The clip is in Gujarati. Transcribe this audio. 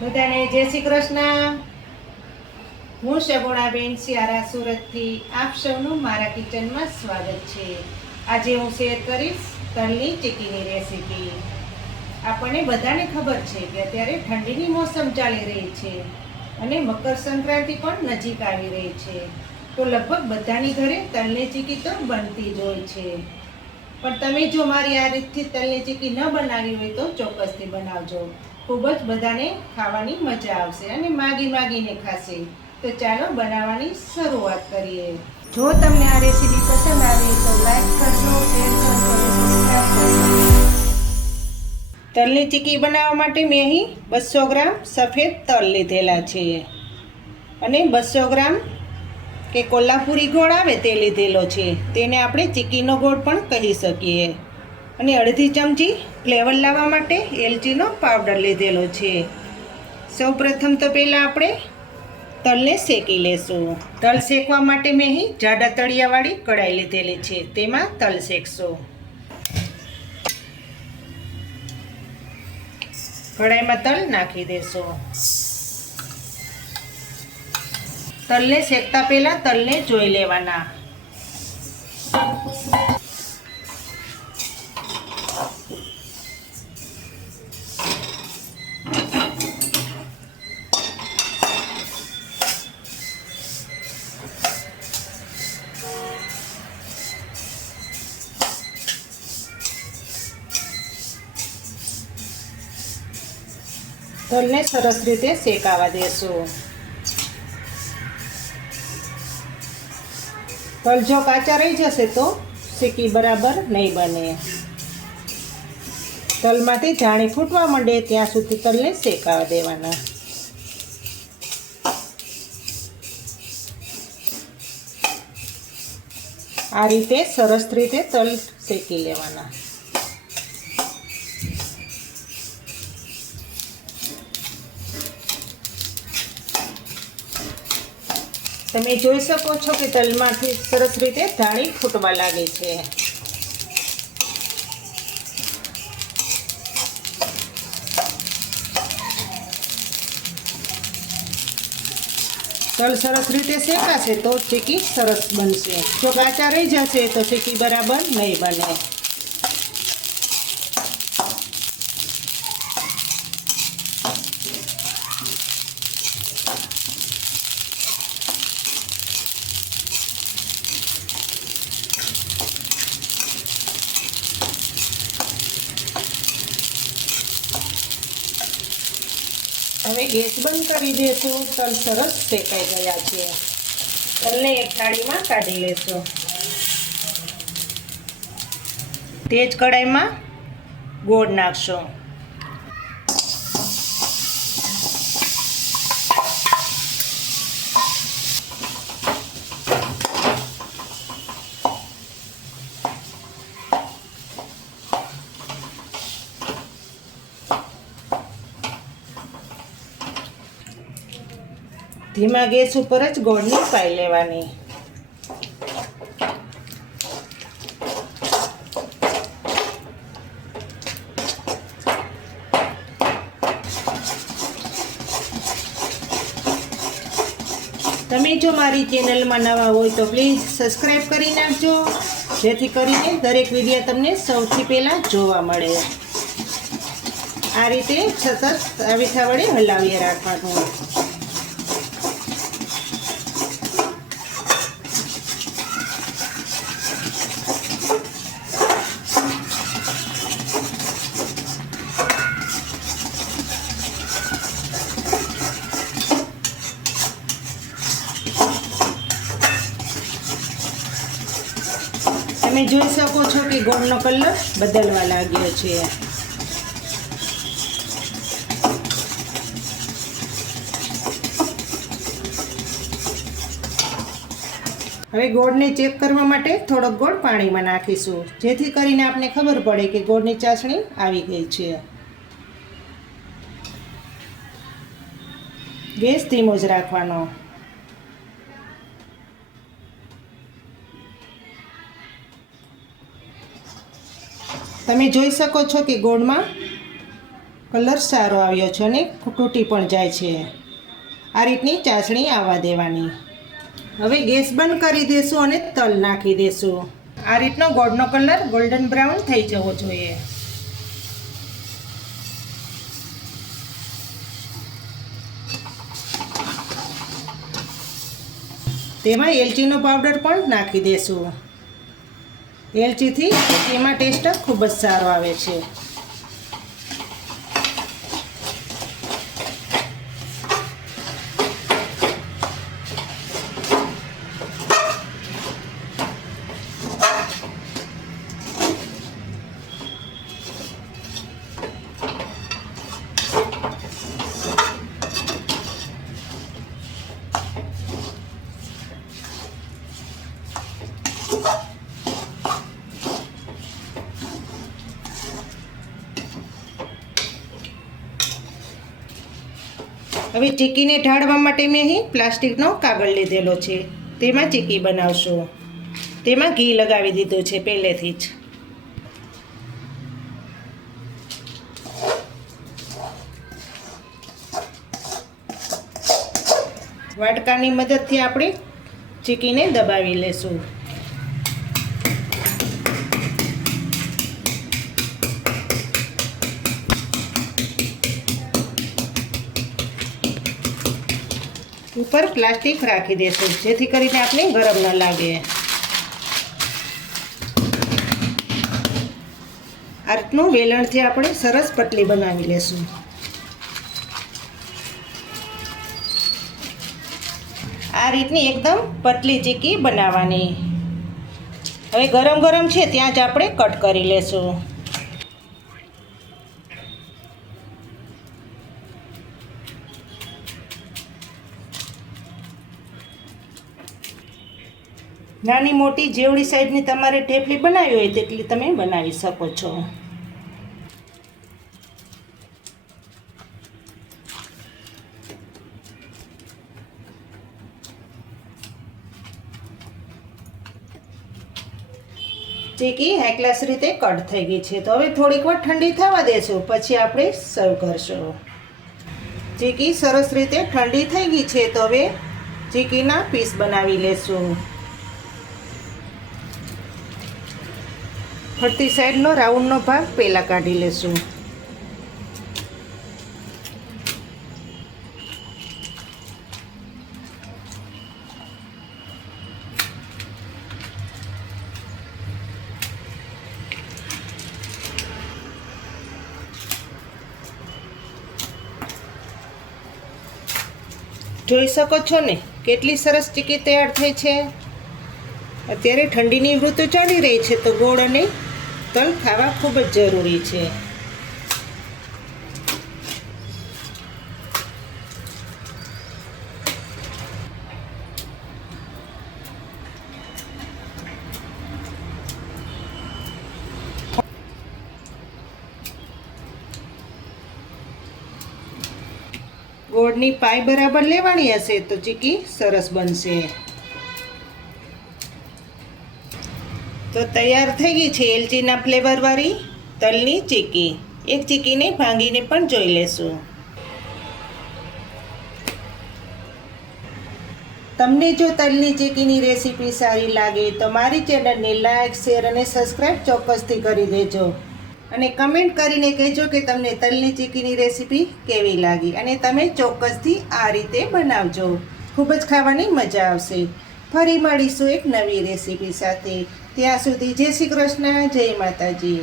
બધાને જય શ્રી કૃષ્ણ। હું શગુણાબેન સિયારા સુરતથી આપ સૌનું મારા કિચનમાં સ્વાગત છે। આજે હું શેર કરીશ તલની ચીક્કીની રેસીપી। આપણને બધાને ખબર છે કે અત્યારે ઠંડીની મોસમ ચાલી રહી છે અને મકર સંક્રાંતિ પણ નજીક આવી રહી છે, તો લગભગ બધાની ઘરે તલની ચીક્કી તો બનતી જ હોય છે। પણ તમે જો મારી આ રીતથી તલની ચીક્કી ન બનાવી હોય તો ચોક્કસથી બનાવજો। ખૂબ જ બધાને ખાવાની મજા આવશે અને માગીને ખાશે। તો ચાલો બનાવવાની શરૂઆત કરીએ। જો તમને આ રેસીપી પસંદ આવે તો લાઈક કરજો, શેર કરજો અને સબસ્ક્રાઇબ કરજો। તલની ચીક્કી બનાવવા માટે મેં અહીં 200 ગ્રામ સફેદ તલ લીધેલા છે અને 200 ગ્રામ કે કોલ્હાપુરી ગોળ આવે તે લીધેલો છે, તેને આપણે ચીક્કીનો ગોળ પણ કહી શકીએ। અને અડધી ચમચી ફ્લેવર લાવવા માટે એલચીનો પાવડર લીધેલો છે। સૌપ્રથમ તો પહેલાં આપણે તલને શેકી લેશું। તલ શેકવા માટે મેં અહીં જાડા તળિયાવાળી કઢાઈ લીધેલી છે, તેમાં તલ શેકશું। કઢાઈમાં તલ નાખી દેશું। તલને શેકતા પહેલાં તલને જોઈ લેવાના। તલને સરસ રીતે શેકાવા દેશું। તલ જો કાચા રહી જશે તો ચીક્કી બરાબર નહીં બને। તલમાંથી જાણી ફૂટવા માંડે ત્યાં સુધી તલને શેકાવા દેવાના। આ રીતે સરસ રીતે તલ શેકી લેવાના। તમે જોઈ શકો છો કે તલમાંથી સરસ રીતે ધાણી ફૂટવા લાગે છે। તલ સરસ રીતે શેકાશે તો ચીક્કી સરસ બનશે। જો કાચા રહી જશે તો ચીક્કી બરાબર નહીં બને। હવે ગેસ બંધ કરી દઈશું। તલ સરસ શેકાઈ ગયા છે। તલને એક થાળીમાં કાઢી લેશું। તે જ કઢાઈમાં ગોળ નાખશું। ધીમા ગેસ ઉપર જ ગોળની પાઈ લેવાની। તમે જો મારી ચેનલમાં નવા હોય તો પ્લીઝ સબસ્ક્રાઈબ કરી નાખજો, જેથી કરીને દરેક વિડીયો તમને સૌથી પહેલાં જોવા મળે। આ રીતે સતત તાવીથા વડે હલાવીએ રાખવાનું। તમે જોઈ શકો છો કે ગોળનો કલર બદલવા લાગ્યો છે। હવે ગોળને ચેક કરવા માટે થોડોક ગોળ પાણીમાં નાખીશું, જેથી કરીને આપણે ખબર પડે કે ગોળની ચાસણી આવી ગઈ છે। ગેસ ધીમો જ રાખવાનો। તમે જોઈ શકો છો કે ગોળમાં કલર સારો આવ્યો છે અને તૂટી પણ જાય છે. આ રીતની ચાસણી આવવા દેવાની. હવે ગેસ બંધ કરી દેશું અને તલ નાખી દેશું. આ રીતનો ગોળનો કલર ગોલ્ડન બ્રાઉન થઈ જવો જોઈએ. તેમાં એલચીનો પાવડર પણ નાખી દેશું. એલચીથી તેમાં ટેસ્ટ ખૂબ જ સારો આવે છે. હવે ચીકીને ઢાળવા માટે મેં અહીં પ્લાસ્ટિકનો કાગળ લીધેલો છે. તેમાં ચીકી બનાવશું. તેમાં ઘી લગાવી દીધું છે પહેલેથી જ. વાટકાની મદદથી આપણે ચીકીને દબાવી લેશું. ઉપર પ્લાસ્ટિક રાખી દેશું જેથી કરીને આપણે ગરમ ન લાગે. આ રીતનું વેલણથી આપણે સરસ પતલી બનાવી લેશું. આ રીતની એકદમ પતલી ચીકી બનાવવાની. હવે ગરમ ગરમ છે ત્યાં જ આપણે કટ કરી લેશું. નાની મોટી જેવડી સાઈઝની તમારે ઢેફલી બનાવી હોય તેટલી તમે બનાવી શકો છો. ચીકી હાઈ ક્લાસ રીતે કટ થઈ ગઈ છે. તો હવે થોડીક વાર ઠંડી થવા દેશું પછી આપણે સર્વ કરશું. ચીકી સરસ રીતે ઠંડી થઈ ગઈ છે. તો હવે ચીકીના પીસ બનાવી લેશું. ફરતી સાઈડનો રાઉન્ડનો ભાગ પહેલાં કાઢી લેશું. જોઈ શકો છો ને કેટલી સરસ ચીકી તૈયાર થઈ છે. અત્યારે ઠંડીની ઋતુ ચાલી રહી છે તો ગોળ અને તલ ખાવા ખૂબ જ જરૂરી છે. ગોળની પાઈ બરાબર લેવાની હશે તો ચીકી સરસ બનશે. તો તૈયાર થઈ ગઈ છે એલચીના ફ્લેવરવાળી તલની ચીકી. એક ચીકીને ભાંગીને પણ જોઈ લેશું. તમને જો તલની ચીકીની રેસીપી સારી લાગે તો મારી ચેનલને લાઈક, શેર અને સબસ્ક્રાઈબ ચોક્કસથી કરી દેજો. અને કમેન્ટ કરીને કહેજો કે તમને તલની ચીકીની રેસીપી કેવી લાગી અને તમે ચોક્કસથી આ રીતે બનાવજો. ખૂબ જ ખાવાની મજા આવશે. ફરી મળીશું એક નવી રેસીપી સાથે. ત્યાં સુધી જય શ્રી કૃષ્ણ, જય માતાજી.